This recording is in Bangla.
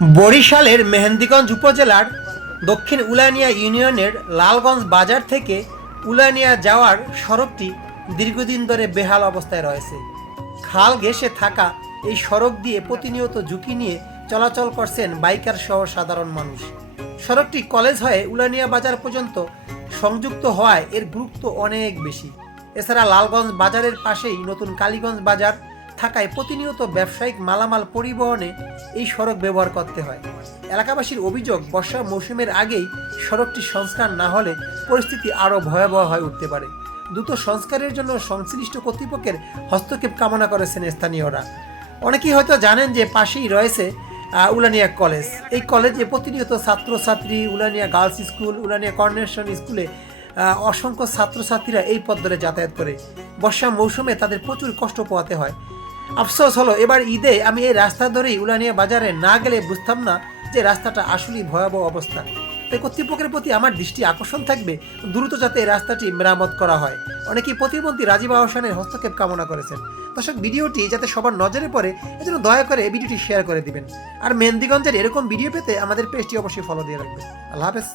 বরিশালের মেহেন্দিগঞ্জ উপজেলার দক্ষিণ উলানিয়া ইউনিয়নের লালগঞ্জ বাজার থেকে উলানিয়া যাওয়ার সড়কটি দীর্ঘদিন ধরে বেহাল অবস্থায় রয়েছে। খাল ঘেঁষে থাকা এই সড়ক দিয়ে প্রতিনিয়ত ঝুঁকি নিয়ে চলাচল করছেন বাইকার সহ সাধারণ মানুষ। সড়কটি কলেজ হয়ে উলানিয়া বাজার পর্যন্ত সংযুক্ত হওয়ায় এর গুরুত্ব অনেক বেশি। এছাড়া লালগঞ্জ বাজারের পাশেই নতুন কালীগঞ্জ বাজার থাকায় প্রতিনিয়ত ব্যবসায়িক মালামাল পরিবহনে এই সড়ক ব্যবহার করতে হয়। এলাকাবাসীর অভিযোগ, বর্ষা মৌসুমের আগেই সড়কটি সংস্কার না হলে পরিস্থিতি আরও ভয়াবহ হয়ে উঠতে পারে। দ্রুত সংস্কারের জন্য সংশ্লিষ্ট কর্তৃপক্ষের হস্তক্ষেপ কামনা করেছেন স্থানীয়রা। অনেকেই হয়তো জানেন যে পাশেই রয়েছে উলানিয়া কলেজ। এই কলেজে প্রতিনিয়ত ছাত্রছাত্রী, Ulania girls school, Ulania carnation স্কুলে অসংখ্য ছাত্রছাত্রীরা এই পথ ধরে যাতায়াত করে। বর্ষা মৌসুমে তাদের প্রচুর কষ্ট পোহাতে হয়। আফসোস হলো, এবার ঈদে আমি এই রাস্তা ধরেই উলানিয়া বাজারে না গেলে বুঝতাম না যে রাস্তাটা আসলেই ভয়াবহ অবস্থা। তাই কর্তৃপক্ষের প্রতি আমার দৃষ্টি আকর্ষণ থাকবে দ্রুত যাতে এই রাস্তাটি মেরামত করা হয়। অনেকেই প্রতিমন্ত্রী রাজীব আহসানের হস্তক্ষেপ কামনা করেছেন। দর্শক, ভিডিওটি যাতে সবার নজরে পড়ে এজন্য দয়া করে ভিডিওটি শেয়ার করে দিবেন। আর মেহেন্দিগঞ্জের এরকম ভিডিও পেতে আমাদের পেজটি অবশ্যই ফলো দিয়ে রাখবেন। আল্লাহ হাফেজ।